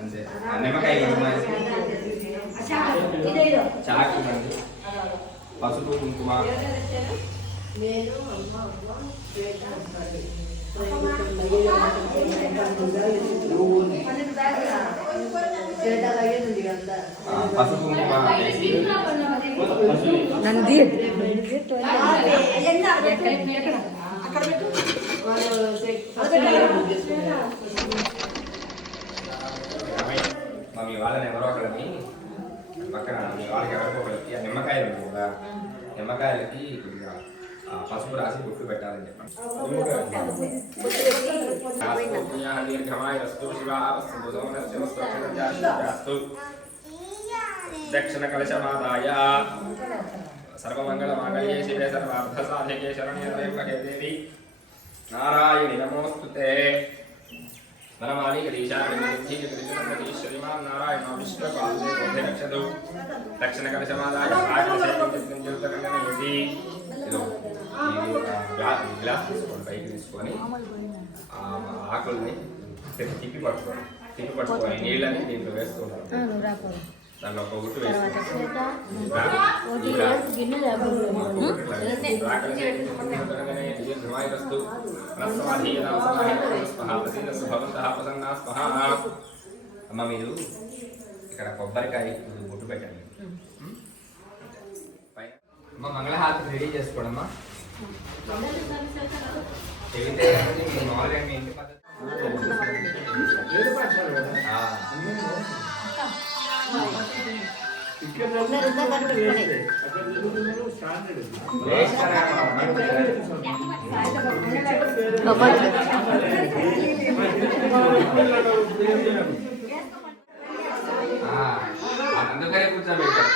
అంతే నిమ్మకాయ చాకు పసుపు కుంకుమ పసుపు కుంకుమ నంది మీ వాళ్ళని ఎవరో ఒకళ్ళని పక్కన మీ వాళ్ళకి ఎవరికో ఒకళ్ళకి ఆ నిమ్మకాయలు ఉంటాయి కదా నిమ్మకాయలకి కొద్దిగా పసుపు రాసి గుర్తు పెట్టాలని చెప్పండి. దక్షిణ కలశమాదాయ సర్వమంగళ మాంగళ్యే శివే సర్వార్థ సాధికే శరణ్యే త్రయంబకే దేవి నారాయణి నమోస్తుతే నరమాలి గరీశాగరిధీ గరిజనమతి శ్రీమాన్ నారాయణ విష్ణుపాదే రక్షతు దక్షిణ కలశమాదాయ సాగరసేతి ఇదో గ్లాస్ తీసుకోండి పైకి తీసుకొని ఆకుల్ని తిప్పి పట్టుకొని నీళ్ళని దీంట్లో వేసుకుంటారు. దాంట్లో ఒక గుట్టు అమ్మ మీరు ఇక్కడ కొబ్బరికాయ గుట్టు పెట్టండి. అమ్మ మంగళహారతి రెడీ చేసుకోవడమ్మా. మామూలుగా మీ ఇంటి పద్ధతి అందుకనే కూర్చోబెట్టారు.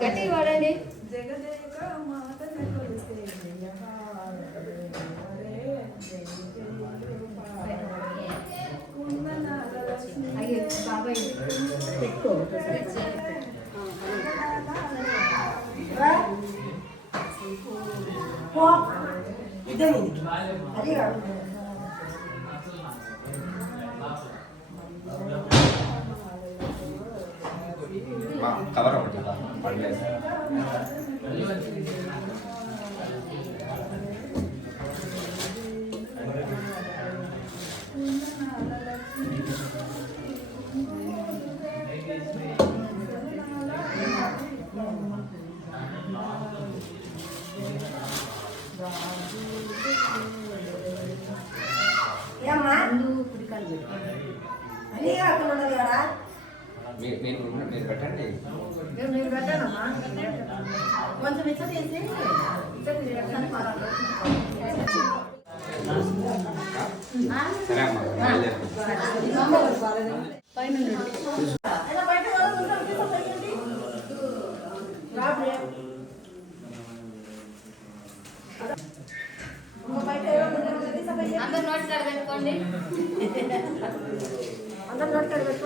గట్టిగా వాడండి. కవర్ ఒకటి పడలేదు. మీరు పెట్టండి. సరే అందరు నోట్ కాడ పెట్టుకోండి.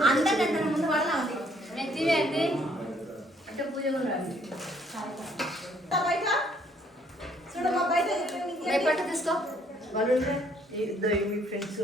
అందరికంటే ముందు పడదామండి. నేను తినేది అంటే పూజ పట్టు తీసుకో. వాళ్ళు మీ ఫ్రెండ్స్